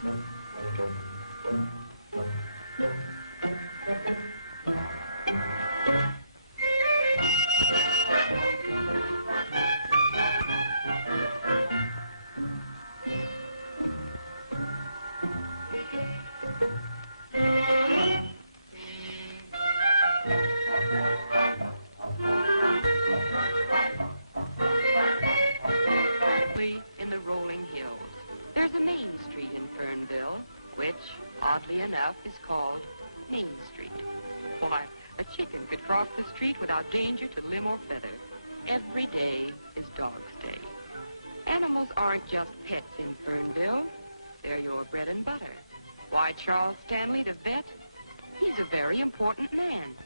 In the rolling hills, there's a Main Street in Fernville, which, oddly enough, is called Main Street. Why, a chicken could cross the street without danger to limb or feather. Every day is Dog's Day. Animals aren't just pets in Fernville. They're your bread and butter. Why, Charles Stanley, the vet, he's a very important man.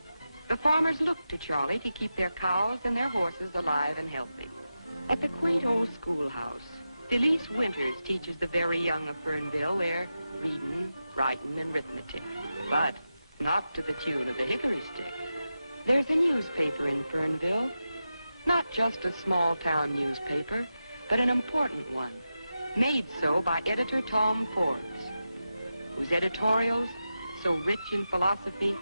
The farmers look to Charlie to keep their cows and their horses alive and healthy. At the quaint old schoolhouse, Felice Winters teaches the very young of Fernville their reading, writing, and arithmetic. But not to the tune of the hickory stick. There's a newspaper in Fernville, not just a small-town newspaper, but an important one, made so by editor Tom Forbes, whose editorials, so rich in philosophy,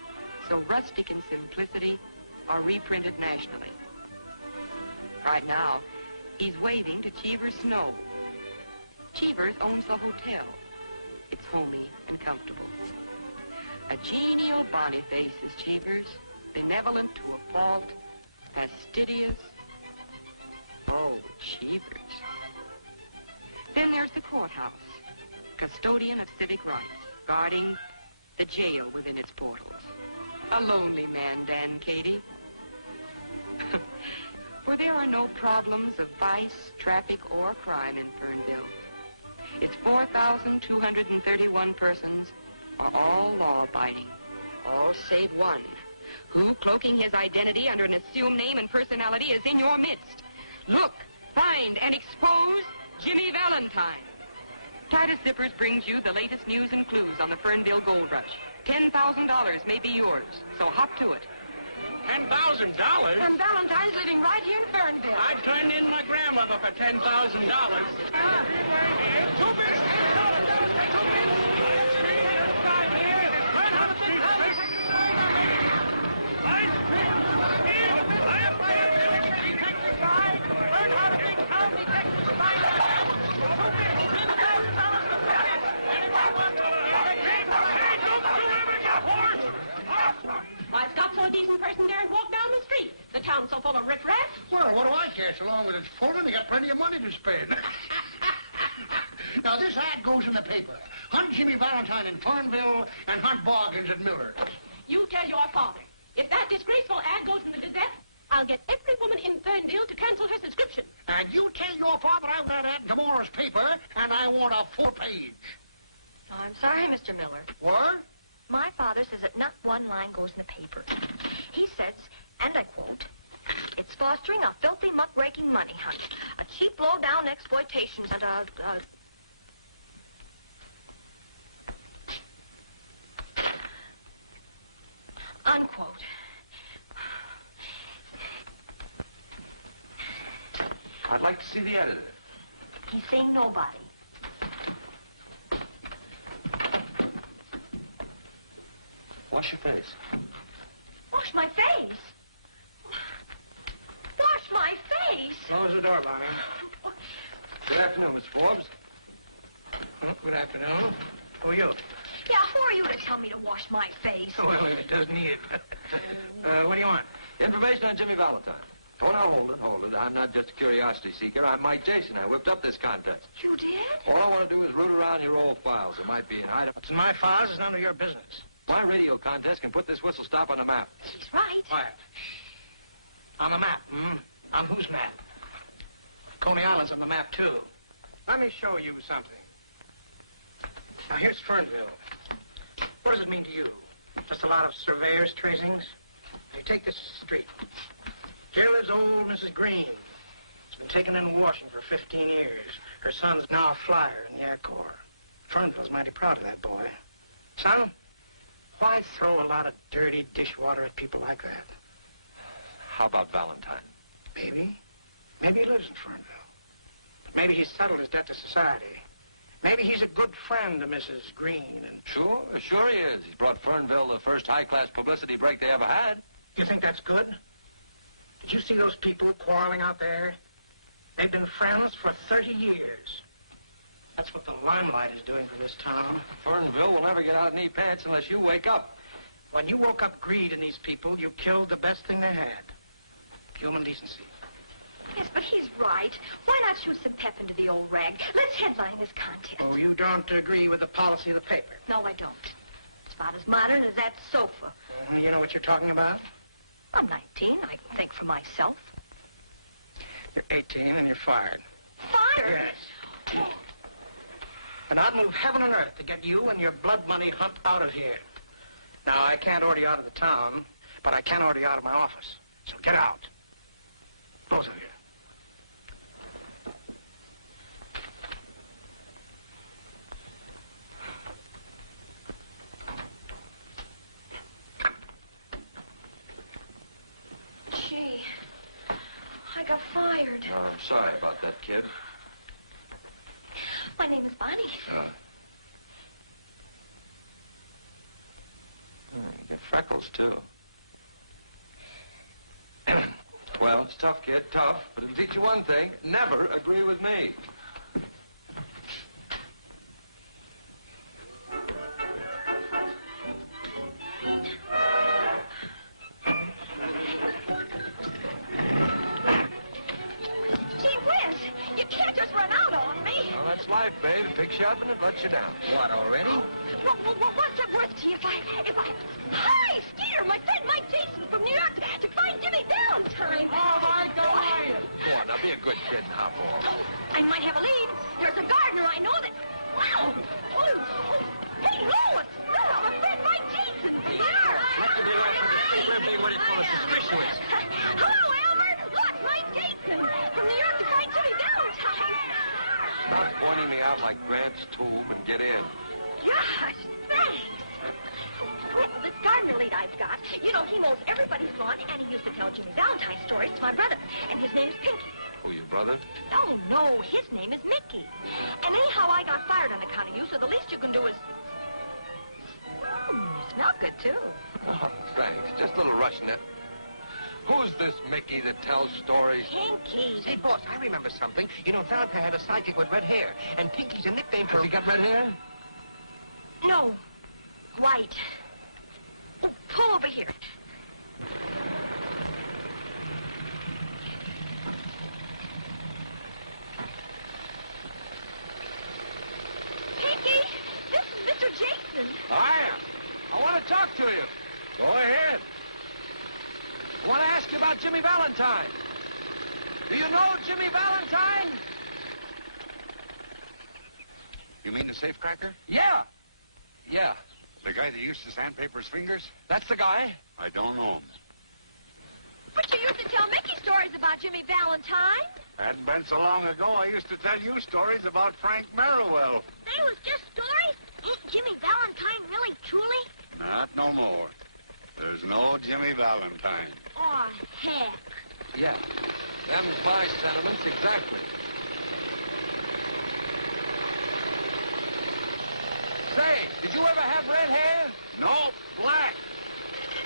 so rustic in simplicity, are reprinted nationally. Right now, he's waving to Cheever's Snow. Cheever's owns the hotel. It's homey and comfortable. A genial Boniface is Cheever's, benevolent to a fault, fastidious. Oh, Cheever's. Then there's the courthouse, custodian of civic rights, guarding the jail within its portals. A lonely man, Dan Cady. For there are no problems of vice, traffic, or crime in Fernville. Its 4,231 persons are all law-abiding, all save one, who, cloaking his identity under an assumed name and personality, is in your midst. Look, find, and expose Jimmy Valentine. Titus Zippers brings you the latest news and clues on the Fernville Gold Rush. $10,000 may be yours, so hop to it. $10,000? And Valentine's living right here in Fernville. I turned in my grandmother for $10,000. Two bits, I've got so a decent person daren't walk down the street. The town's so full of riffraff. Well, what do I care? So long as it's full and they got plenty of money to spend. Now, this ad goes in the paper. Hunt Jimmy Valentine in Fernville and hunt Boggins at Miller's. You tell your father. If that disgraceful ad goes in the Gazette, I'll get every woman in Fernville to cancel her subscription. And you tell your father I want that ad in tomorrow's paper, and I want a full page. Oh, I'm sorry, Mr. Miller. What? My father says that not one line goes in the paper. He says, and I quote, "It's fostering a filthy, muckraking money hunt, a cheap, low-down exploitation, and a unquote." I'd like to see the editor. He's saying nobody. Wash your face. Wash my face? Wash my face? Close the door, Bonnie. Good afternoon, Mr. Forbes. Oh, good afternoon. Who are you? Yeah, who are you to tell me to wash my face? Well, it doesn't need it. What do you want? Information on Jimmy Valentine. Oh, now, hold it. I'm not just a curiosity seeker. I'm Mike Jason. I whipped up this contest. You did? All I want to do is root around your old files. There might be an item. What's in my files is none of your business. My radio contest can put this whistle stop on the map. He's right. Quiet. On the map, hmm? On whose map? Coney Island's on the map, too. Let me show you something. Now, here's Fernville. What does it mean to you? Just a lot of surveyors' tracings? Now, you take this street. Here lives old Mrs. Green. She's been taken in washing for 15 years. Her son's now a flyer in the Air Corps. Fernville's mighty proud of that boy. Son, why throw a lot of dirty dishwater at people like that? How about Valentine? Maybe. Maybe he lives in Fernville. But maybe he's settled his debt to society. Maybe he's a good friend to Mrs. Green and... Sure he is. He's brought Fernville the first high-class publicity break they ever had. Do you think that's good? Did you see those people quarreling out there? They've been friends for 30 years. That's what the limelight is doing for this town. Fernville will never get out of knee pants unless you wake up. When you woke up greed in these people, you killed the best thing they had. Human decency. Yes, but he's right. Why not shoot some pep into the old rag? Let's headline this contest. Oh, you don't agree with the policy of the paper? No, I don't. It's about as modern as that sofa. You know what you're talking about? I'm 19. I can think for myself. You're 18 and you're fired. Fired? Yes. And I'd move heaven and earth to get you and your blood money hunt out of here. Now, I can't order you out of the town, but I can order you out of my office. So get out. Both of you. Gee, I got fired. Oh, I'm sorry about that, kid. My name is Bonnie. You get freckles, too. Well, it's tough, kid, tough. But it'll teach you one thing. Never agree with me. That's life, babe. It picks you up and it lets you down. What, already? What's it worth to you if I... Hi, Skeeter, my friend Mike Jason from New York to find Jimmy Valentine. Oh, Mike, how are you? Go on, now be a good kid and hop off. I might have a lead. There's a gardener I know that... Wow! Hey, Lois! Lois, my friend Mike Jason from New York. Must have been off for the street. We're being what it's called suspicious. Hello, Albert. Look, Mike Jason from New York to find Jimmy Valentine. Stop pointing me out like Grant's tomb and get in. Gosh, thanks. Well, this gardener lead I've got, you know, he mows everybody's lawn, and he used to tell Jimmy Valentine stories to my brother, and his name is Pinky. Who, your brother? Oh, no, his name is Mickey. And anyhow, I got fired on account of you, so the least you can do is... you smell good, too. Oh, thanks. Just a little rushnut. Who's this Mickey that tells stories? Pinky. Hey, boss, I remember something. You know, Valentine had a sidekick with red hair, and Pinky's a nickname for... Has he got red hair? No, white. Oh, pull over here. Pinky, this is Mr. Jason. I want to talk to you. Go ahead. I want to ask you about Jimmy Valentine. Do you know Jimmy Valentine? You mean the safecracker? Yeah. The guy that used to sandpaper his fingers? That's the guy. I don't know him. But you used to tell Mickey stories about Jimmy Valentine. Hadn't been so long ago, I used to tell you stories about Frank Merriwell. They was just stories? Ain't Jimmy Valentine really, truly? Not no more. There's no Jimmy Valentine. Oh, heck. Yeah. Them's my sentiments exactly. Say, did you ever have red hair? No, black.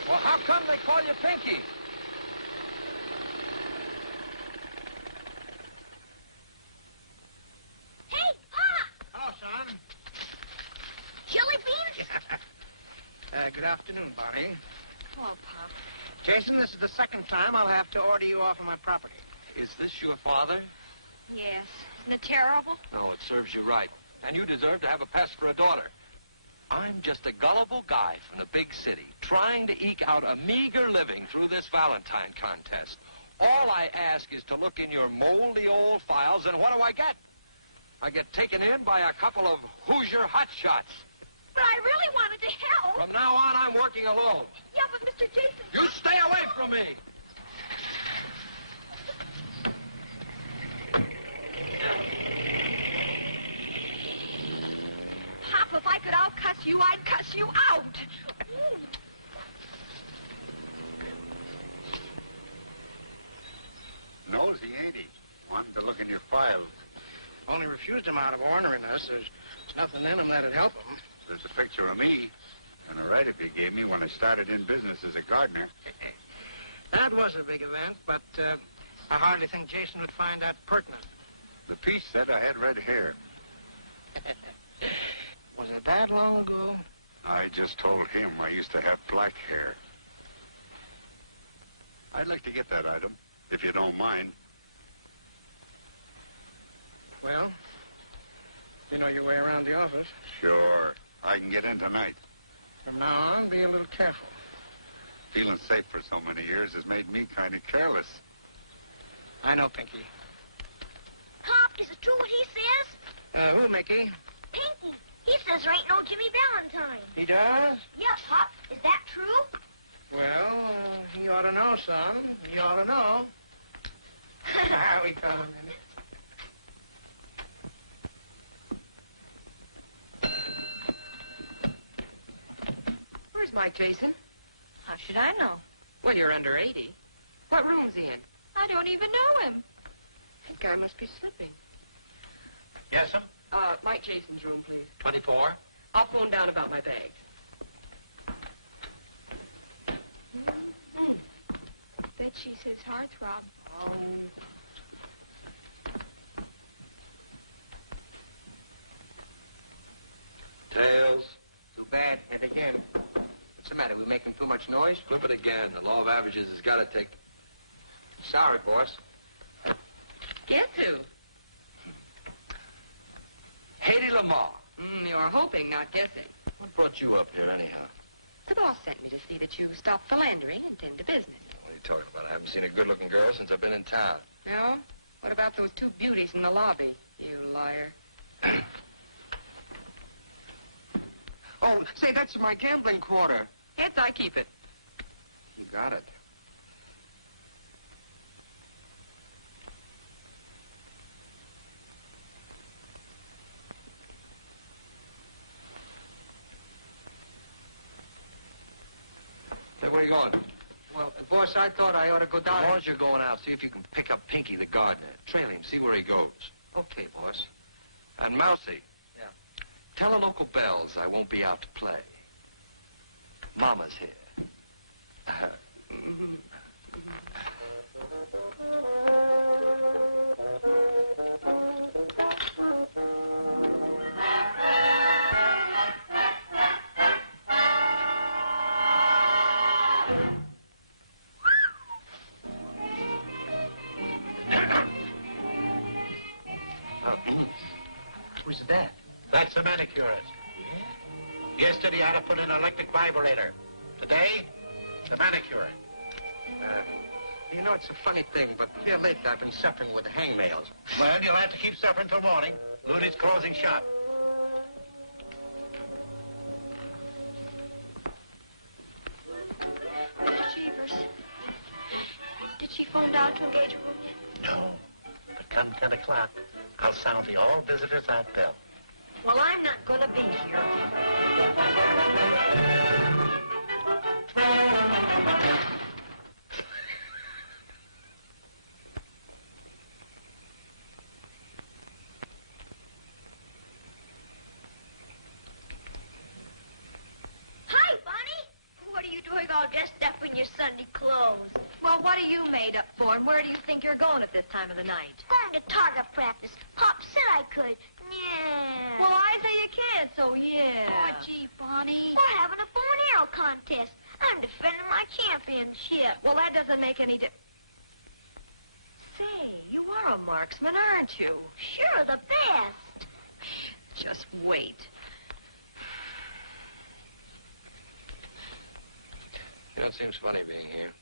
Well, how come they call you Pinky? Hey, Pop! Hello, son. Jelly beans? Good afternoon, Bonnie. Oh, Pop. Jason, this is the second time I'll have to order you off of my property. Is this your father? Yes. Isn't it terrible? No, it serves you right. And you deserve to have a pest for a daughter. I'm just a gullible guy from the big city, trying to eke out a meager living through this Valentine contest. All I ask is to look in your moldy old files, and what do I get? I get taken in by a couple of Hoosier hotshots. But I really wanted to help. From now on, I'm working alone. Yeah, but Mr. Jason... You stay away from me! Pop, if I could out-cuss you, I'd cuss you out. Nosy, ain't he? Wanted to look in your files. Only refused him out of orneriness. There's nothing in them that'd help him. There's a picture of me and a write-up you gave me when I started in business as a gardener. That was a big event, but I hardly think Jason would find that pertinent. The piece said I had red hair. Was it that long ago? I just told him I used to have black hair. I'd like to get that item, if you don't mind. Well, you know your way around the office. Sure. I can get in tonight. From now on, be a little careful. Feeling safe for so many years has made me kind of careless. I know, Pinky. Pop, is it true what he says? Who, Mickey? Pinky. He says there ain't no Jimmy Valentine. He does? Yeah, Pop. Is that true? Well, you ought to know, son. You ought to know. We call him in. Where's Mike, Jason? How should I know? Well, you're under 80. What room's he in? I don't even know him. That guy must be slipping. Yes, sir? Mike Jason's room, please. 24. I'll phone down about my bags. Bet she's his heartthrob. Oh. Tails. Too bad. And again. What's the matter? We making too much noise? Flip it again. The law of averages has got to take... Sorry, boss. Get to. Haiti Lamar. You're hoping, not guessing. What brought you up here, anyhow? The boss sent me to see that you stop philandering and tend to business. What are you talking about? I haven't seen a good-looking girl since I've been in town. No? What about those two beauties in the lobby, you liar? Oh, say, that's my gambling quarter. Heads, I keep it. You got it. Hey, where are you going? Well, boss, I thought I ought to go As down... long as you're going out, see if you can pick up Pinky the gardener. Trail him, see where he goes. Okay, boss. And Mousy. Yeah. Tell the local bells I won't be out to play. Mama's here. Who's that? That's the manicurist. Yeah? Yesterday, I had to put in an electric vibrator. Today, the manicurist. You know, it's a funny thing, but here lately I've been suffering with hangnails. Well, you'll have to keep suffering till morning. Looney's closing shop. Mr. Cheevers, did she phone down to engage a room yet? No. But come 10 o'clock, I'll sound the all visitors out bell. Well, I'm not going to be here. Hi, Bonnie. What are you doing all dressed up in your Sunday clothes? Well, what are you made up for, and where do you think you're going at this time of the night? Going to target practice. Pop said I could. Yeah. Well, I say you can't, so yeah. Oh, gee, Bonnie. We're having a bow and arrow contest. I'm defending my championship. Well, that doesn't make any Say, you are a marksman, aren't you? Sure, the best. Just wait. You know, it seems funny being here.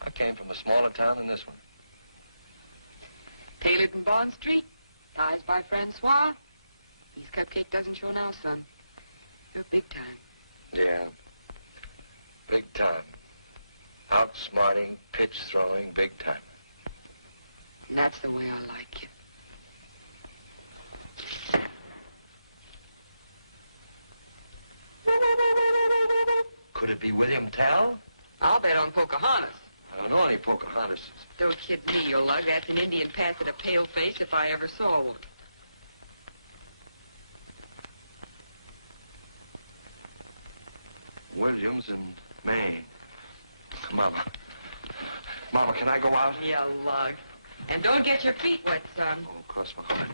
I came from a smaller town than this one. Tailored in Bond Street. Ties by Francois. His cupcake doesn't show now, son. You're big time. Yeah. Big time. Outsmarting, pitch throwing, big timer. And that's the way I like you. Could it be William Tell? I'll bet on Pocahontas. I don't know any Pocahontas. Don't kid me, your lug. That's an Indian pass at a pale face if I ever saw one. Williams in Maine. Mama. Mama, can I go out? Yeah, lug. And don't get your feet wet, son. Oh, of course, Mama.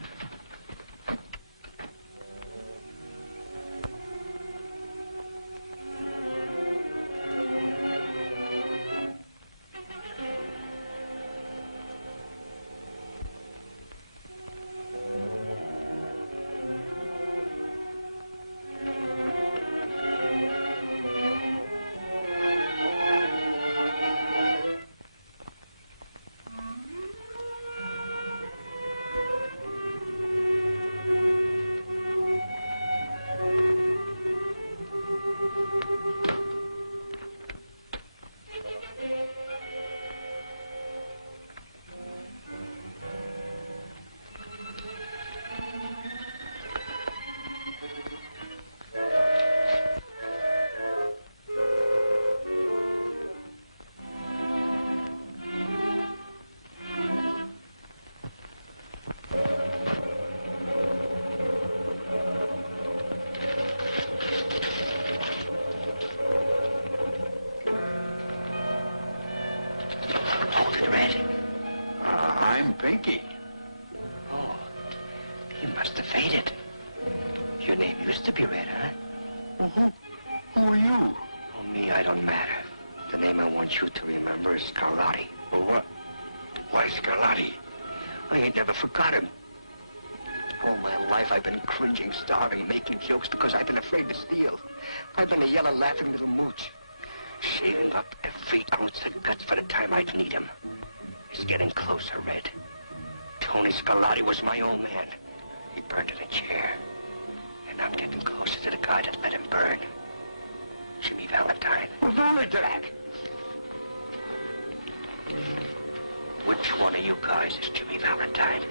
I'm Pinky. Oh, you must have faded. Your name used to be Red, huh? Well, who are you? Oh, me, I don't matter. The name I want you to remember is Scarlatti. Well, what? Why Scarlatti? I ain't never forgot him. All my life I've been cringing, starving, making jokes because I've been afraid to steal. I've been a yellow, laughing little mooch, saving up every ounce of guts for the time I'd need him. It's getting closer, Red. Tony Scarlatti was my old man. He burned in a chair. And I'm getting closer to the guy that let him burn. Jimmy Valentine. Valentine! Which one of you guys is Jimmy Valentine?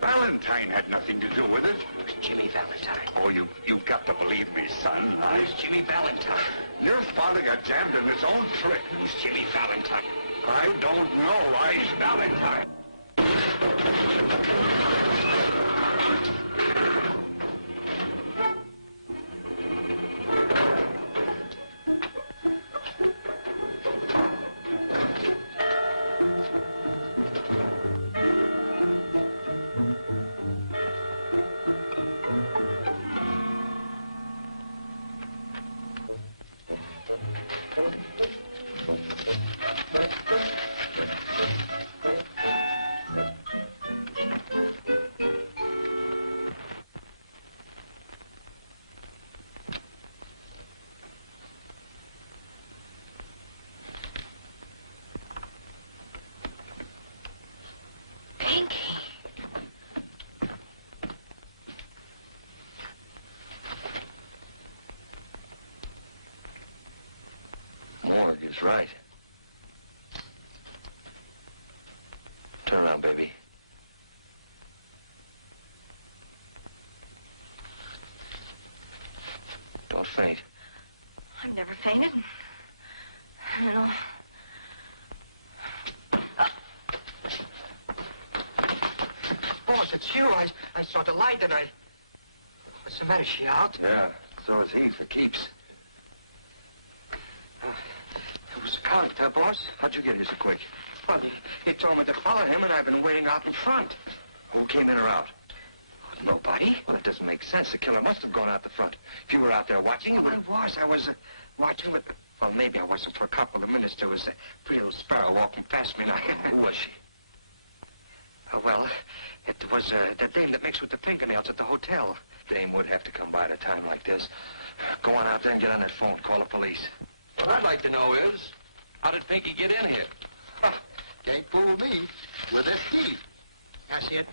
Valentine had nothing to do with it. It was Jimmy Valentine. Oh, you've got to believe me, son. Who's Jimmy Valentine? Your father got jammed in his own trick. Who's Jimmy Valentine? I don't know. Who's Valentine? Morgue is right. Turn around, baby. Don't faint. I've never fainted. I don't know. Boss, it's you. I saw the light and I... What's the matter? Is she out? Yeah, so is he, for keeps. It was a count, boss? How'd you get here so quick? Well, he told me to follow him, and I've been waiting out in front. Who came in or out? Nobody. Well, that doesn't make sense. The killer must have gone out the front. If you were out there watching, you would... I was watching, but... Well, maybe I wasn't for a couple of minutes. There was a pretty little sparrow walking past me, and I... Who was she? Well, it was the dame that makes with the fingernails at the hotel. Dame would have to come by at a time like this. Go on out there and get on that phone. Call the police. What I'd like to know is, how did Pinky get in here? Can't fool me with this key. I see it.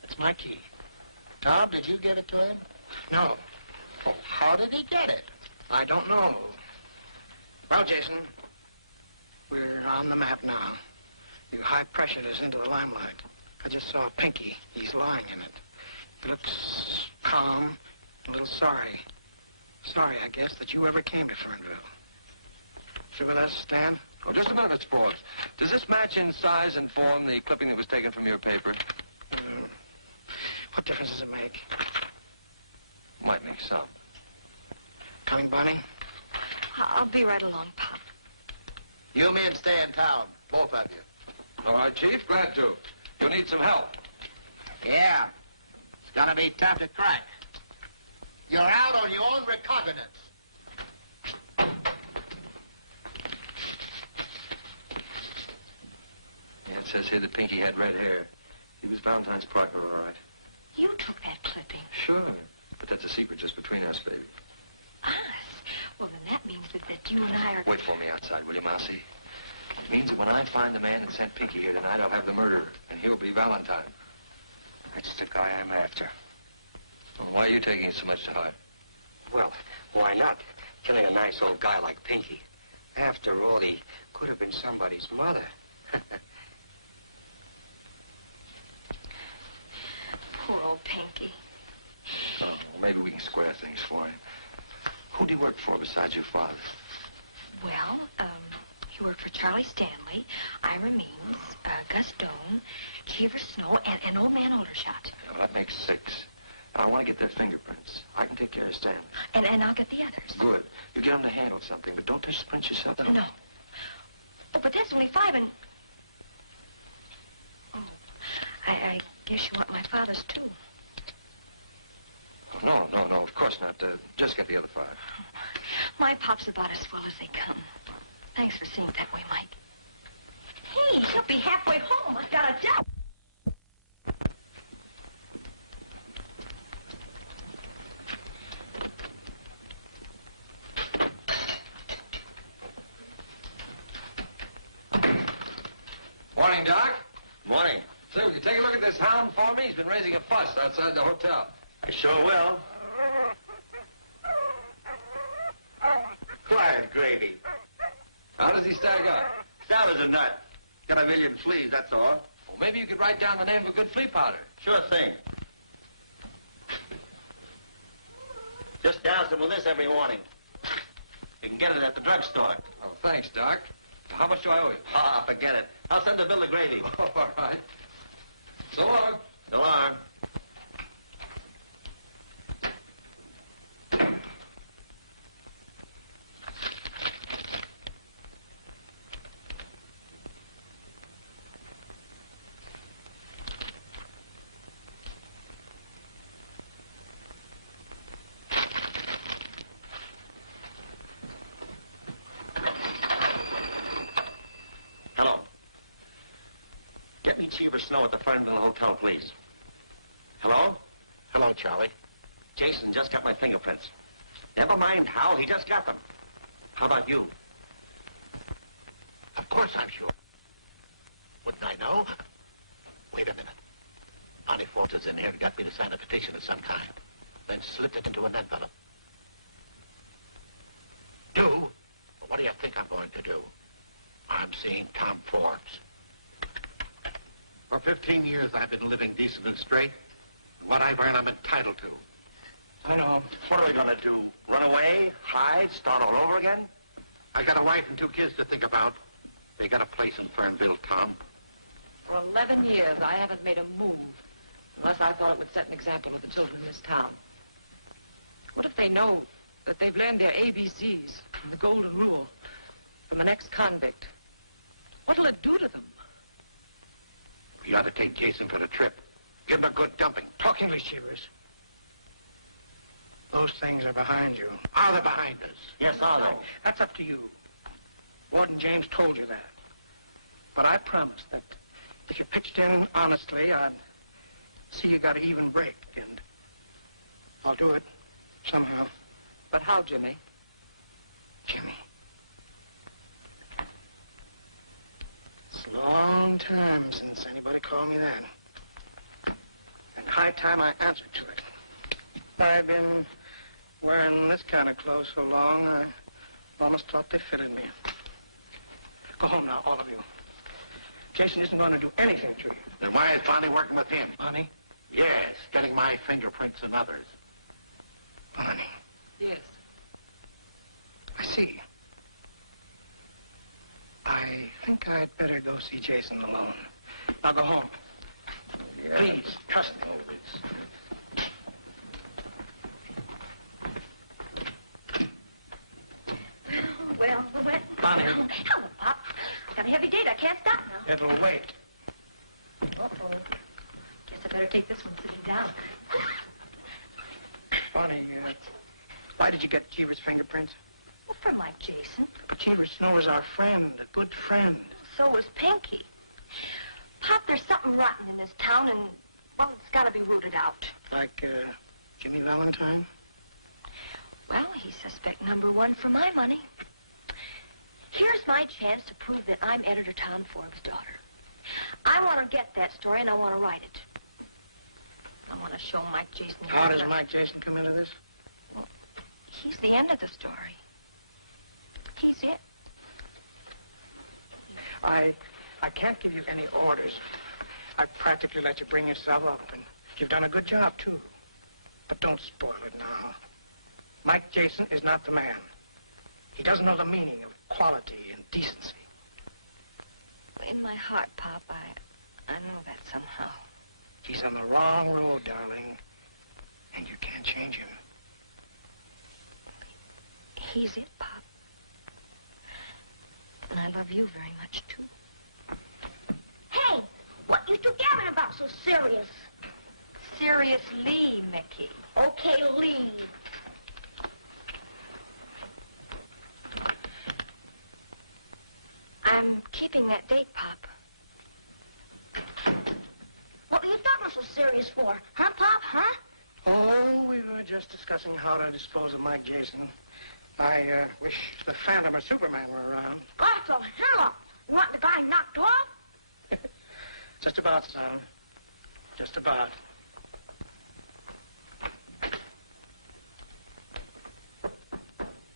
That's my key. Tom, did you give it to him? No, Oh, how did he get it? I don't know. Well, Jason, we're on the map now. You high-pressured us into the limelight. I just saw Pinky. He's lying in it. He looks calm, a little sorry. Sorry, I guess, that you ever came to Fernville. You with us, Stan? Oh, just a minute, Mr. Forbes. Does this match in size and form the clipping that was taken from your paper? What difference does it make? Might make some. coming, Bonnie? I'll be right along, Pop. You men stay in town, both of you. All right, Chief, glad to. You'll need some help. Yeah. It's gonna be tough to crack. You're out on your own recognizance. Yeah, it says here that Pinky had red hair. He was Valentine's partner, all right. You took that clipping. Sure, but that's a secret just between us, baby. Us? Well, then that means that you and I are... Wait for me outside, will you, Mousy? It means that when I find the man that sent Pinky here tonight, I'll have the murderer, and he'll be Valentine. That's the guy I'm after. Well, why are you taking it so much to heart? Well, why not? Killing a nice old guy like Pinky. After all, he could have been somebody's mother. Poor old Pinky. Oh, well, maybe we can square things for him. Who do you work for besides your father? Well, he worked for Charlie Stanley, Ira Means, Gus Doan, Cheever Snow, and Old Man Aldershot. Yeah, well, that makes 6. I want to get their fingerprints. I can take care of Stanley. And I'll get the others. Good. You get them to handle something, but don't touch the prints yourself. No. Oh, but that's only 5 and... Oh, I guess you want my father's, too. Oh, no, of course not. Just get the other 5. My pop's about as swell as they come. Thanks for seeing it that way, Mike. Hey, he'll be halfway home. I've got a job. Morning, Doc. Morning. Say, will you take a look at this hound for me? He's been raising a fuss outside the hotel. I sure will. Quiet, Gravy. How does he stack up? Sour as a nut. Got a million fleas, that's all. Well, maybe you could write down the name of a good flea powder. Sure thing. Just douse them with this every morning. You can get it at the drugstore. Oh, thanks, Doc. How much do I owe you? Ah, forget it. I'll send the bill to Gravy. Oh, all right. So long. So long. Hello. Get me Cheever Snow at the Fernville Hotel, please. Hello? Hello, Charlie. Jason just got my fingerprints. Never mind how, he just got them. How about you? Of course I'm sure. Wouldn't I know? Wait a minute. Bonnie Ford is in here and got me to sign a petition of some kind. Then slipped it into an envelope. Do? Well, what do you think I'm going to do? I'm seeing Tom Forbes. For 15 years, I've been living decent and straight. And what I've earned, I'm entitled to. I know. What are we going to do? Run away? Hide? Start all over again? I got a wife and 2 kids to think about. They got a place in Fernville, Tom. For 11 years, I haven't made a move unless I thought it would set an example to the children in this town. What if they know that they've learned their ABCs and the golden rule from an ex-convict? What'll it do to them? You ought to take Jason for the trip. Give him a good dumping. Talk English, Cheevers. Those things are behind you. Are they behind us? Yes, are they? That's up to you. Warden James told you that. But I promised that if you pitched in honestly, I'd see you got an even break, and I'll do it somehow. But how, Jimmy? Jimmy. It's a long time since anybody called me that. And high time I answered to it. I've been wearing this kind of clothes so long, I almost thought they fitted me. Go home now, all of you. Jason isn't going to do anything to you. Then why is Bonnie working with him? Bonnie? Yes, getting my fingerprints and others. Bonnie. Yes. I see. I think I'd better go see Jason alone. Now go home. Yeah. Please, trust me. Well. Bonnie. Hello, Pop. Got a heavy date. I can't stop now. It'll wait. Uh-oh. Guess I better take this one sitting down. Bonnie, why did you get Cheever's fingerprints? Well, for Mike Jason. But Cheever Snow is our friend, a good friend. So was Pinky. Pop, there's something rotten in this town, and, well, it's got to be rooted out. Like, Jimmy Valentine? Well, he's suspect number one for my money. Here's my chance to prove that I'm Editor Tom Forbes' daughter. I want to get that story, and I want to write it. I want to show Mike Jason... How does Mike Jason come into this? Well, he's the end of the story. He's it. I can't give you any orders. I practically let you bring yourself up, and you've done a good job, too. But don't spoil it now. Mike Jason is not the man. He doesn't know the meaning of quality and decency. In my heart, Pop, I know that somehow. He's on the wrong road, darling, and you can't change him. He's it, Pop. And I love you very much, too. Hey, what you two gabbing about so serious? Seriously, Mickey. Okay, Lee. I'm keeping that date, Pop. What were you talking so serious for? Huh, Pop, huh? Oh, we were just discussing how to dispose of Mike Jason. I wish the Phantom or Superman were around. God, so hell, you want the guy knocked off? Just about, son. Just about.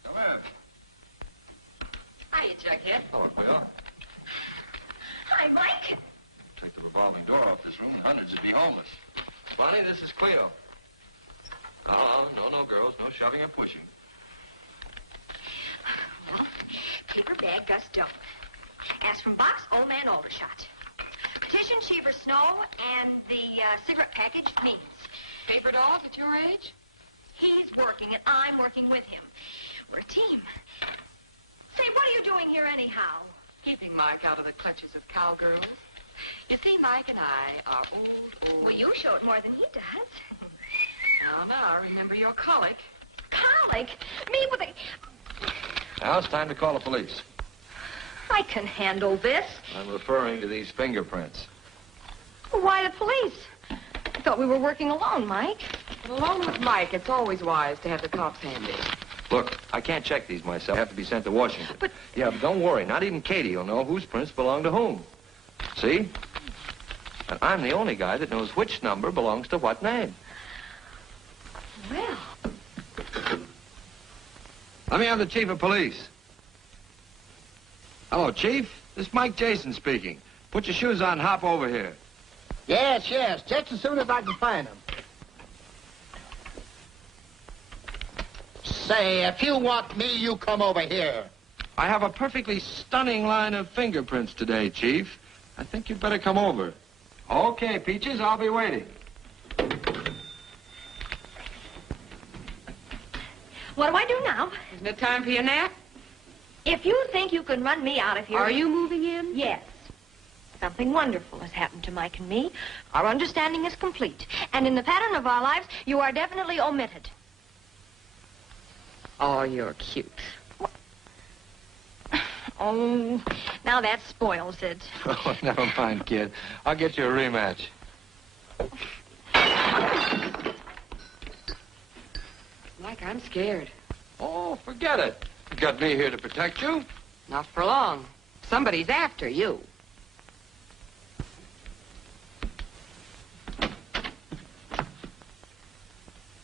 Come in. Hiya, Jughead. Hello, Bill. Hi, Mike. Take the revolving door off this room and hundreds would be homeless. Bonnie, this is Cleo. No, girls. No shoving or pushing. Well, paper bag, Gus Doe. Aspirin box, Old Man Aldershot. Petition, Cheever Snow, and the cigarette package, Means. Paper dolls at your age? He's working, and I'm working with him. We're a team. Say, what are you doing here anyhow? Keeping Mike out of the clutches of cowgirls. You see, Mike and I are old. Well, you show it more than he does. Now, remember your colic. Colic? Me with a... Now it's time to call the police. I can handle this. I'm referring to these fingerprints. Well, why the police? I thought we were working alone, Mike. Along with Mike, it's always wise to have the cops handy. Look, I can't check these myself. They have to be sent to Washington. But... Yeah, but don't worry. Not even Katie will know whose prints belong to whom. See? And I'm the only guy that knows which number belongs to what name. Well... Let me have the chief of police. Hello, Chief. This is Mike Jason speaking. Put your shoes on, hop over here. Yes, just as soon as I can find them. Say, if you want me, you come over here. I have a perfectly stunning line of fingerprints today, Chief. I think you'd better come over. Okay, Peaches, I'll be waiting. What do I do now? Isn't it time for your nap? If you think you can run me out of here... Are you moving in? Yes. Something wonderful has happened to Mike and me. Our understanding is complete. And in the pattern of our lives, you are definitely omitted. Oh, you're cute. Oh, now that spoils it. Oh, never mind, kid. I'll get you a rematch. Mike, I'm scared. Oh, forget it. You got me here to protect you. Not for long. Somebody's after you.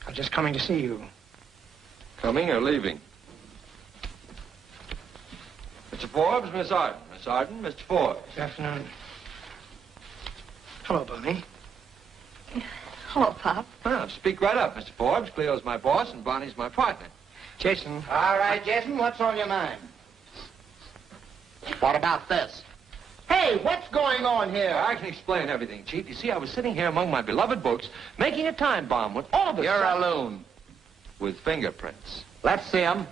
I'm just coming to see you. Coming or leaving? Mr. Forbes, Miss Arden. Miss Arden, Mr. Forbes. Good afternoon. Hello, Bonnie. Hello, Pop. Well, speak right up, Mr. Forbes. Cleo's my boss and Bonnie's my partner. Jason. All right, Jason, what's on your mind? What about this? Hey, what's going on here? I can explain everything, Chief. You see, I was sitting here among my beloved books, making a time bomb with all the... You're a loon. With fingerprints. Let's see 'em.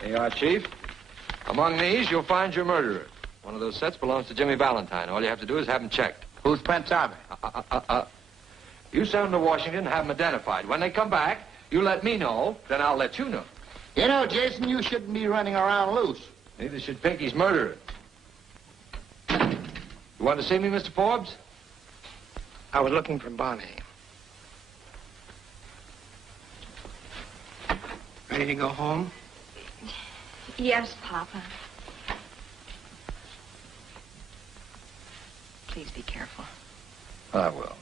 Here you are, Chief. Among these, you'll find your murderer. One of those sets belongs to Jimmy Valentine. All you have to do is have him checked. Whose pets are they? You send them to Washington, have them identified. When they come back, you let me know, then I'll let you know. You know, Jason, you shouldn't be running around loose. Neither should Pinky's murderer. You want to see me, Mr. Forbes? I was looking for Bonnie. Ready to go home? Yes, Papa. Please be careful. I will.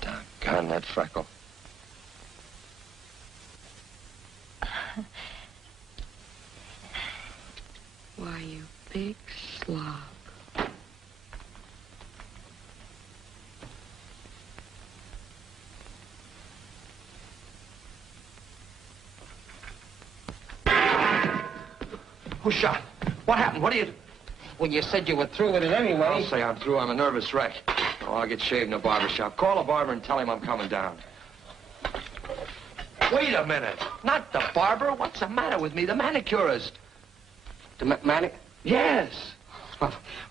Doggone that freckle. Why, you big slob. Who shot? What happened? What do you... Well, you said you were through with it anyway. I'll say I'm through. I'm a nervous wreck. Oh, I'll get shaved in a barber shop. Call a barber and tell him I'm coming down. Wait a minute. Not the barber. What's the matter with me? The manicurist. The manic? Yes.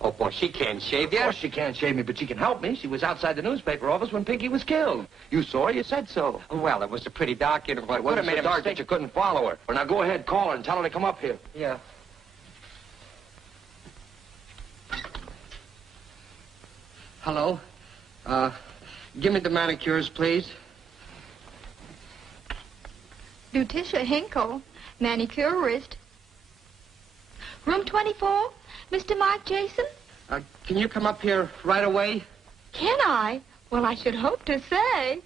Oh, boy, she can't shave you. Of course she can't shave me, but she can help me. She was outside the newspaper office when Pinky was killed. You saw her. You said so. Well, it was a pretty dark. Well, it wasn't so dark that you couldn't follow her. Well, now go ahead, call her and tell her to come up here. Yeah. Hello? Give me the manicures, please. Beauticia Hinkle, manicurist. Room 24, Mr. Mark Jason? Can you come up here right away? Can I? Well, I should hope to say.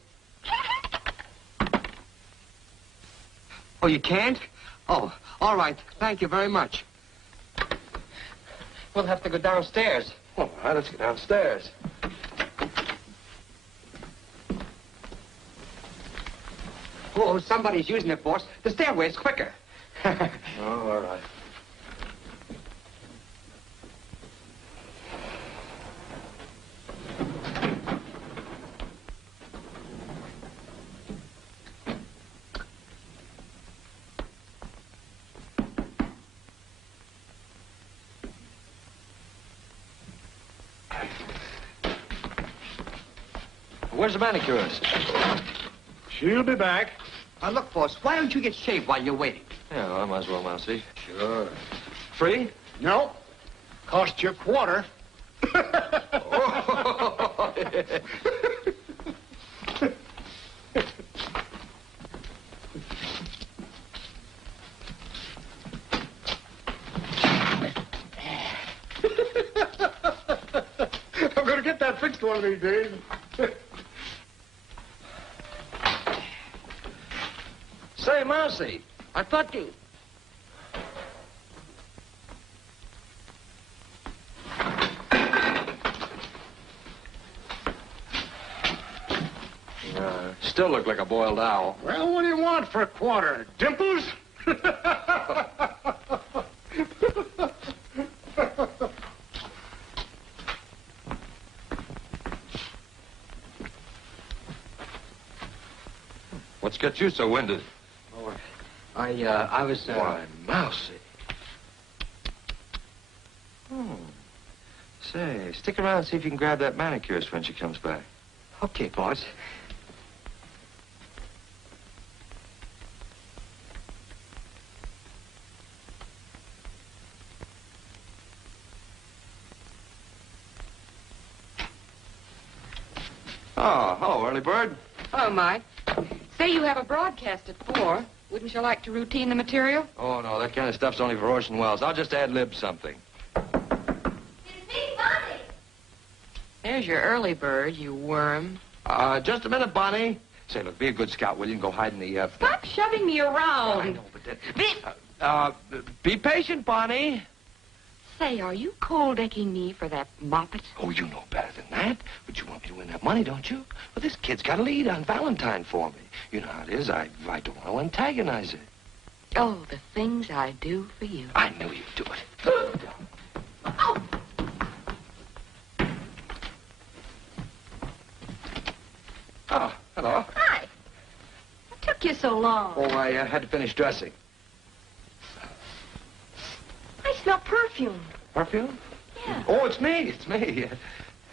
Oh, you can't? Oh, all right. Thank you very much. We'll have to go downstairs. All right, let's go downstairs. Oh, somebody's using it, boss. The stairway's quicker. Oh, all right. Where's the manicurist? She'll be back. Look, boss, why don't you get shaved while you're waiting? Yeah, I might as well, Mousy. Sure. Free? No. Cost you a quarter. I'm going to get that fixed one of these days. Say, Mousy, I thought you... Still look like a boiled owl. Well, what do you want for a quarter? Dimples? What's got you so winded? I was, Why, Mousy. Oh. Say, stick around and see if you can grab that manicurist when she comes back. Okay, boss. Oh, hello, early bird. Hello, Mike. Say you have a broadcast at 4. Wouldn't you like to routine the material? Oh, no, that kind of stuff's only for Orson Welles. I'll just ad-lib something. There's your early bird, you worm. Just a minute, Bonnie. Say, look, be a good scout, will you? And go hide in the... Stop shoving me around. I know, but that... be patient, Bonnie. Say, are you cold-decking me for that moppet? Oh, you know better than that. But you want me to win that money, don't you? Well, this kid's got a lead on Valentine for me. You know how it is. I don't want to antagonize it. Oh, the things I do for you. I knew you'd do it. Oh. Oh, hello. Hi. What took took you so long? Oh, I had to finish dressing. I smell perfume. Perfume? Yeah. Oh, it's me. It's me.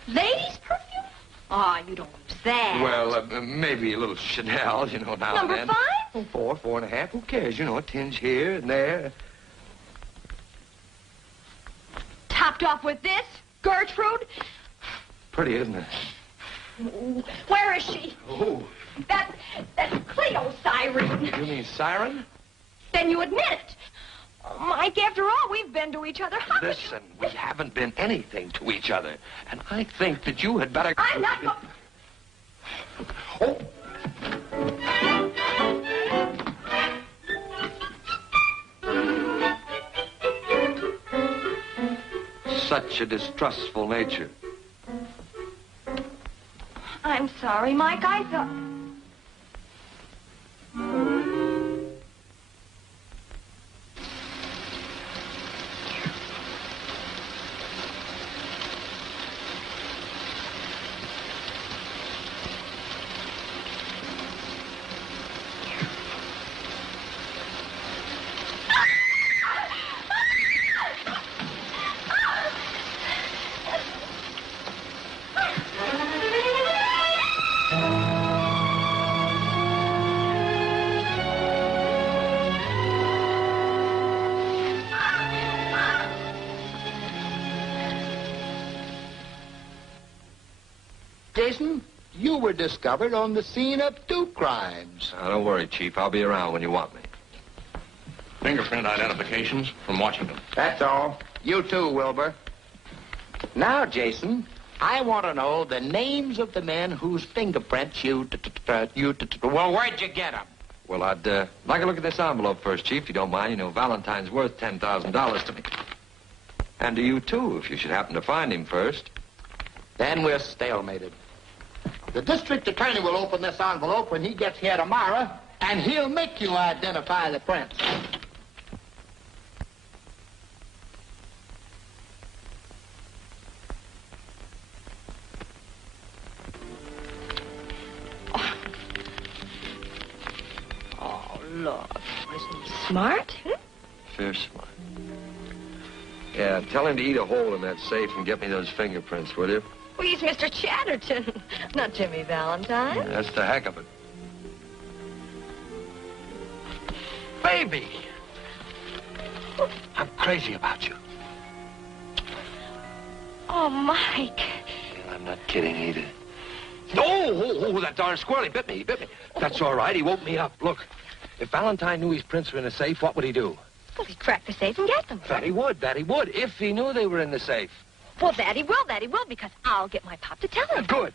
Ladies' perfume? Oh, you don't use that. Well, maybe a little Chanel, you know, now Number and then. 5? Oh, 4, 4.5. Who cares? You know, a tinge here and there. Topped off with this? Gertrude? Pretty, isn't it? Where is she? Oh. That's Cleo Siren. You mean Siren? Then you admit it. Oh, Mike, after all we've been to each other, how could Listen, we haven't been anything to each other. And I think that you had better... I'm not going... Oh! Such a distrustful nature. I'm sorry, Mike. I thought... Jason, you were discovered on the scene of 2 crimes. Don't worry, Chief. I'll be around when you want me. Fingerprint identifications from Washington. That's all. You too, Wilbur. Now, Jason, I want to know the names of the men whose fingerprints you... Well, where'd you get them? Well, I'd like a look at this envelope first, Chief, if you don't mind. You know, Valentine's worth $10,000 to me. And to you, too, if you should happen to find him first. Then we're stalemated. The district attorney will open this envelope when he gets here tomorrow, and he'll make you identify the prints. Oh, Lord. Wasn't he smart? Fierce smart. Yeah, tell him to eat a hole in that safe and get me those fingerprints, will you? Well, he's Mr. Chatterton, not Jimmy Valentine. That's the heck of it. Baby! I'm crazy about you. Oh, Mike. I'm not kidding either. Oh, that darn squirrel, he bit me. That's all right, he woke me up. Look, if Valentine knew his prints were in a safe, what would he do? Well, he'd crack the safe and get them. That he would, if he knew they were in the safe. Well, that he will, because I'll get my pop to tell him. Good.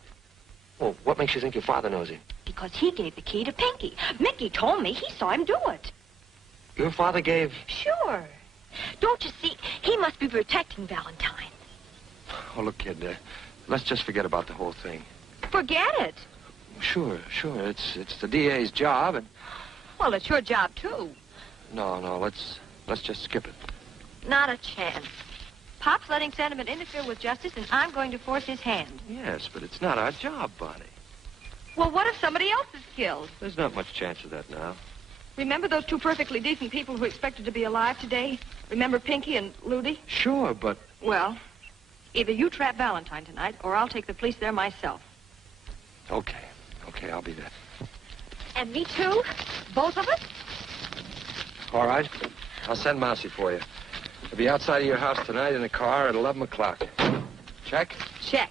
Well, what makes you think your father knows him? Because he gave the key to Pinky. Mickey told me he saw him do it. Your father gave... Sure. Don't you see? He must be protecting Valentine. Oh, look, kid, let's just forget about the whole thing. Forget it. Sure. It's the DA's job, and... Well, it's your job, too. No, let's just skip it. Not a chance. Pop's letting sentiment interfere with justice, and I'm going to force his hand. Yes, but it's not our job, Bonnie. Well, what if somebody else is killed? There's not much chance of that now. Remember those 2 perfectly decent people who expected to be alive today? Remember Pinky and Ludy? Sure, but... Well, either you trap Valentine tonight, or I'll take the police there myself. Okay, I'll be there. And me, too? Both of us? All right. I'll send Mousy for you. I'll be outside of your house tonight in a car at 11 o'clock. Check? Check.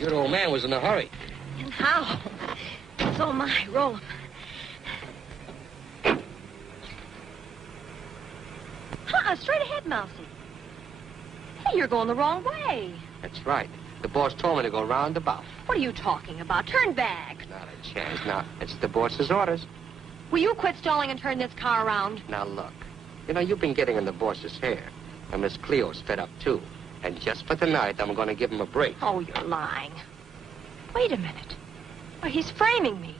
Your old man was in a hurry. And how? So am I. Roll him. Straight ahead, Mousy. Hey, you're going the wrong way. That's right. The boss told me to go roundabout. What are you talking about? Turn back. Not a chance. Now, it's the boss's orders. Will you quit stalling and turn this car around? Now, look. You know, you've been getting in the boss's hair. And Miss Cleo's fed up, too. And just for the night, I'm going to give him a break. Oh, you're lying. Wait a minute. Why, he's framing me.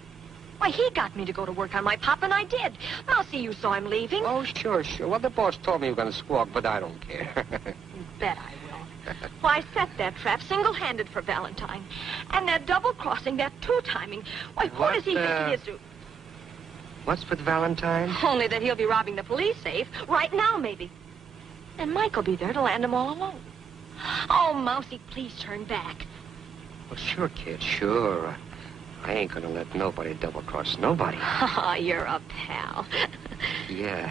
Why, he got me to go to work on my pop, and I did. I'll see you saw him leaving. Oh, sure. Well, the boss told me you were going to squawk, but I don't care. You bet I will. Well, I set that trap single-handed for Valentine. And that double-crossing, that two-timing. Why, who does he think he is? What's with Valentine? Only that he'll be robbing the police safe right now, maybe. And Mike'll be there to land them all alone. Oh, Mousy, please turn back. Well, sure, kid, sure. I ain't gonna let nobody double-cross nobody. Oh, you're a pal. Yeah.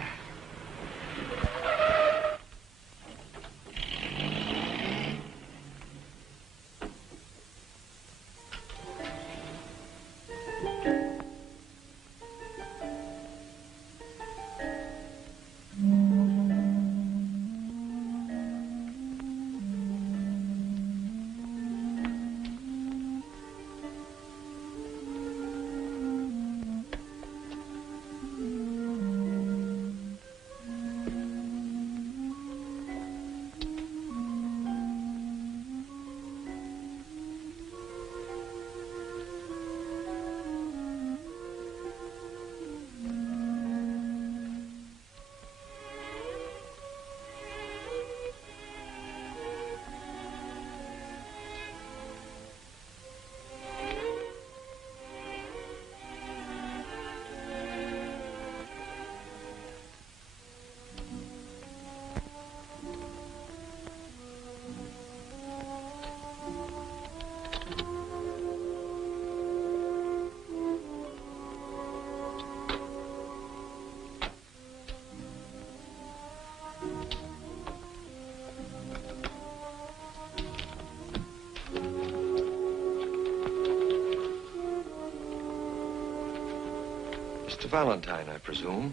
Mr. Valentine, I presume.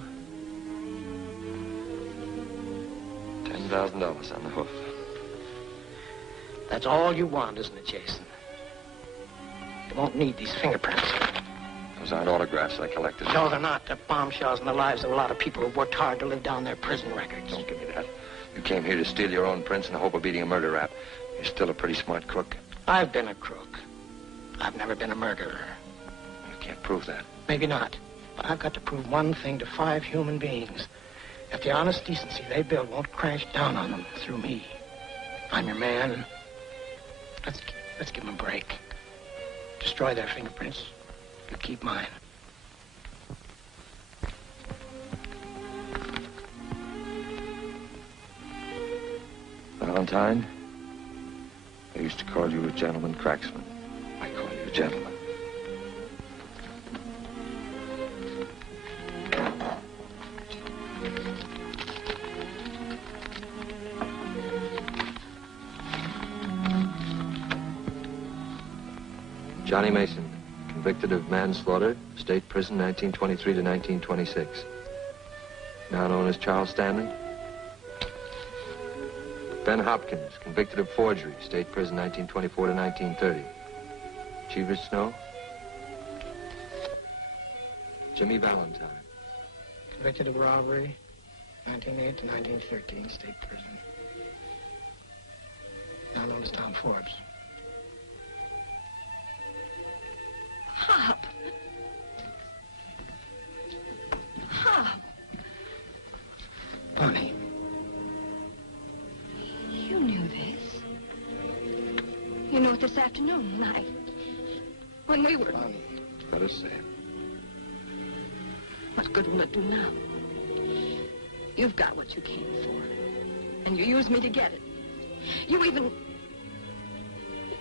$10,000 on the hoof. That's all you want, isn't it, Jason? You won't need these fingerprints. Those aren't autographs I collected. No, they're not. They're bombshells in the lives of a lot of people who worked hard to live down their prison records. Don't give me that. You came here to steal your own prints in the hope of beating a murder rap. You're still a pretty smart crook. I've been a crook. I've never been a murderer. You can't prove that. Maybe not. But I've got to prove one thing to 5 human beings. That the honest decency they build won't crash down on them through me. I'm your man. Let's give them a break. Destroy their fingerprints. You keep mine. Valentine, I used to call you a gentleman cracksman. I call you a gentleman. Johnny Mason, convicted of manslaughter, state prison 1923 to 1926. Now known as Charles Stanley. Ben Hopkins, convicted of forgery, state prison 1924 to 1930. Cheever Snow. Jimmy Valentine. Convicted of robbery, 1908 to 1913, state prison. Now known as Tom Forbes. Hop. Hop. Bonnie. You knew this. You knew it this afternoon when we were... Bonnie. Better say it. What good will it do now? You've got what you came for. And you used me to get it. You even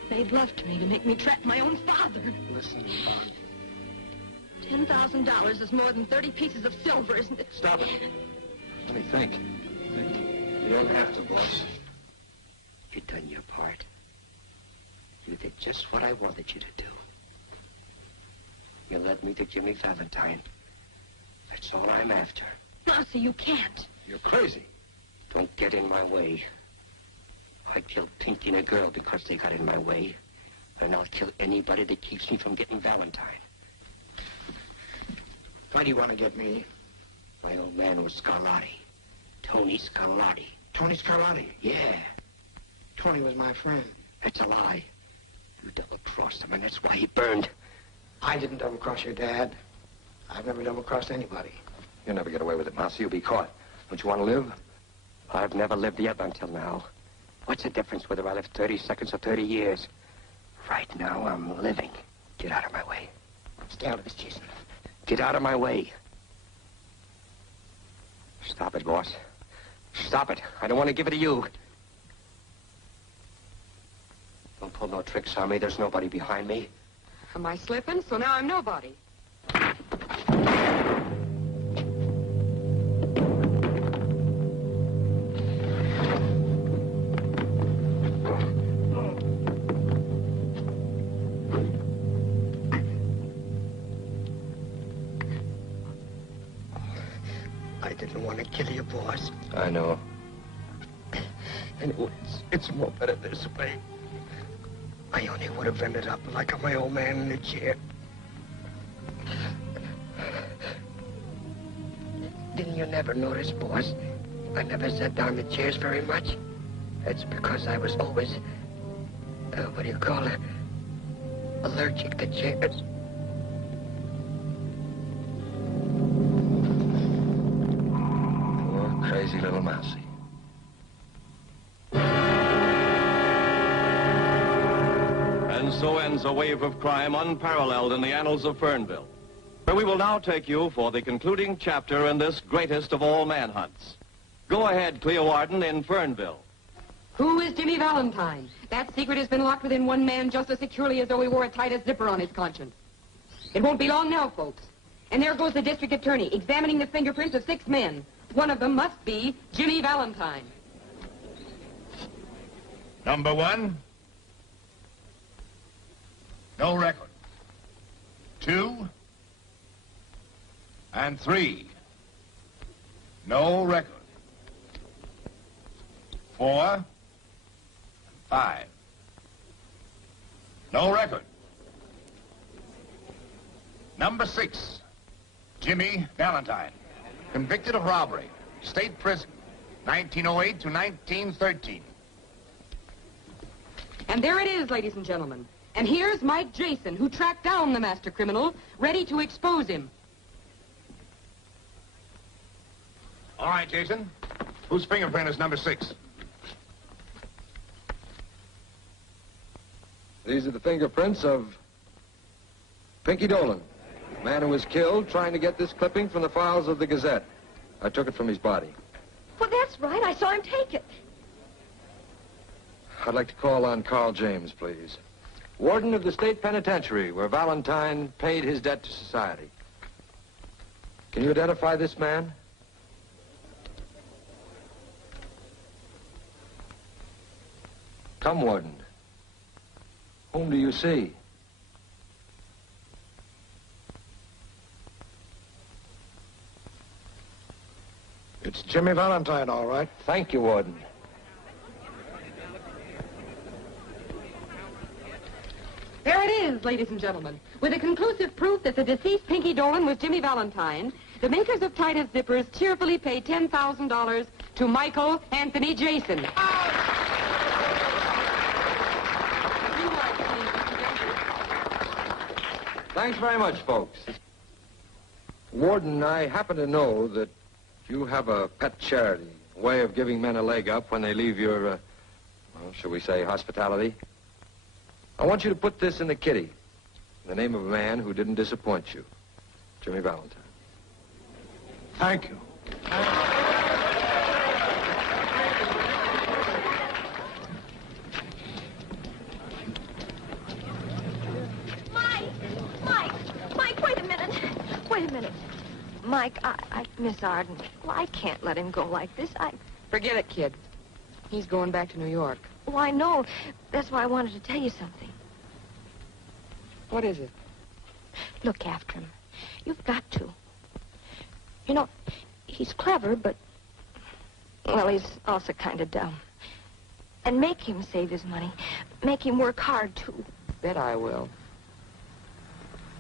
made love to me to make me trap my own father. Listen, Bonnie. $10,000 is more than 30 pieces of silver, isn't it? Stop it. Let me think. You don't have to, boss. You done your part. You did just what I wanted you to do. You led me to Jimmy Valentine. That's all I'm after. Marcy, you can't. You're crazy. Don't get in my way. I killed Pinky and a girl because they got in my way. And I'll kill anybody that keeps me from getting Valentine. Why do you want to get me? My old man was Scarlatti. Tony Scarlatti. Tony Scarlatti? Yeah. Tony was my friend. That's a lie. You double-crossed him, and that's why he burned. I didn't double-cross your dad. I've never double-crossed anybody. You'll never get away with it, Mousy. You'll be caught. Don't you want to live? I've never lived yet until now. What's the difference whether I live 30 seconds or 30 years? Right now, I'm living. Get out of my way. Stay out of this, Jason. Get out of my way. Stop it, boss. Stop it. I don't want to give it to you. Don't pull no tricks on me. There's nobody behind me. Am I slipping? So now I'm nobody. I didn't want to kill you, boss. I know. And it's more better this way. I only would have ended up like my old man in the chair. Didn't you never notice, boss? I never sat down in chairs very much. That's because I was always, what do you call it? Allergic to chairs. Poor, crazy little Mousy. And so ends a wave of crime unparalleled in the annals of Fernville, where we will now take you for the concluding chapter in this greatest of all manhunts. Go ahead, Cleo Arden in Fernville. Who is Jimmy Valentine? That secret has been locked within one man just as securely as though he wore a tightest zipper on his conscience. It won't be long now, folks. And there goes the district attorney examining the fingerprints of 6 men. One of them must be Jimmy Valentine. Number 1. No record. 2. And 3. No record. 4. 5. No record. Number 6. Jimmy Valentine. Convicted of robbery. State prison. 1908 to 1913. And there it is, ladies and gentlemen. And here's Mike Jason, who tracked down the master criminal, ready to expose him. All right, Jason. Whose fingerprint is number 6? These are the fingerprints of Pinky Dolan, the man who was killed trying to get this clipping from the files of the Gazette. I took it from his body. Well, that's right. I saw him take it. I'd like to call on Carl James, please. Warden of the State Penitentiary, where Valentine paid his debt to society. Can you identify this man? Come, Warden. Whom do you see? It's Jimmy Valentine, all right. Thank you, Warden. There it is, ladies and gentlemen. With a conclusive proof that the deceased Pinky Dolan was Jimmy Valentine, the makers of tightest zippers cheerfully pay $10,000 to Michael Anthony Jason. Thanks very much, folks. Warden, I happen to know that you have a pet charity, a way of giving men a leg up when they leave your, well, shall we say, hospitality. I want you to put this in the kitty, in the name of a man who didn't disappoint you, Jimmy Valentine. Thank you. Mike, wait a minute. Wait a minute. Mike, Miss Arden, well, I can't let him go like this. Forget it, kid. He's going back to New York. Oh, I know. That's why I wanted to tell you something. What is it? Look after him. You've got to. You know, he's clever, but, well, he's also kind of dumb. And make him save his money. Make him work hard, too. Bet I will.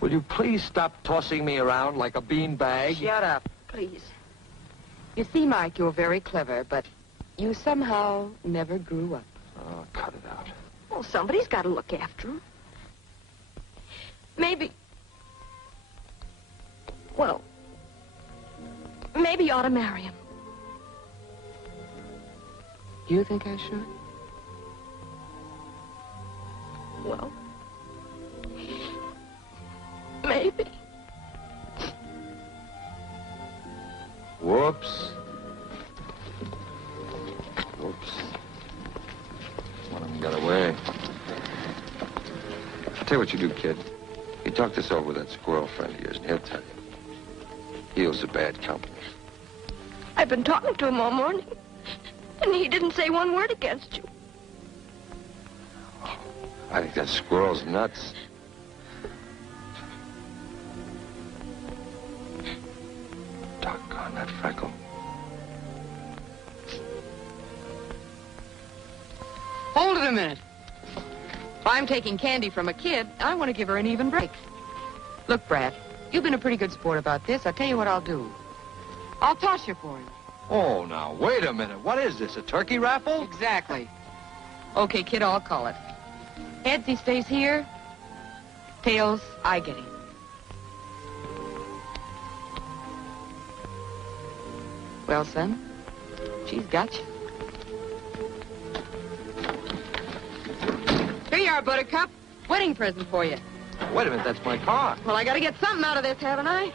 Will you please stop tossing me around like a beanbag? Shut up, please. You see, Mike, you're very clever, but you somehow never grew up. Oh, cut it out. Well, somebody's got to look after him. Maybe... Well, maybe you ought to marry him. You think I should? Well, maybe. Whoops. Whoops. One of them got away. I'll tell you what you do, kid. You talk this over with that squirrel friend of yours, and he'll tell you. Heel's a bad company. I've been talking to him all morning, and he didn't say one word against you. I think that squirrel's nuts. Doggone that freckle. Hold it a minute. If I'm taking candy from a kid, I want to give her an even break. Look, Brad, you've been a pretty good sport about this. I'll tell you what I'll do. I'll toss you for it. Oh, now, wait a minute. What is this, a turkey raffle? Exactly. Okay, kid, I'll call it. Heads, he stays here. Tails, I get him. Well, son, she's got you. Here you are, Buttercup. Wedding present for you. Wait a minute, that's my car. Well, I gotta get something out of this, haven't I?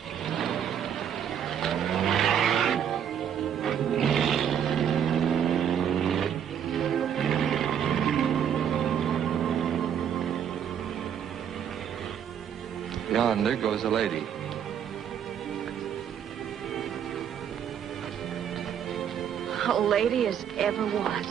Yonder goes the lady. A lady as ever was.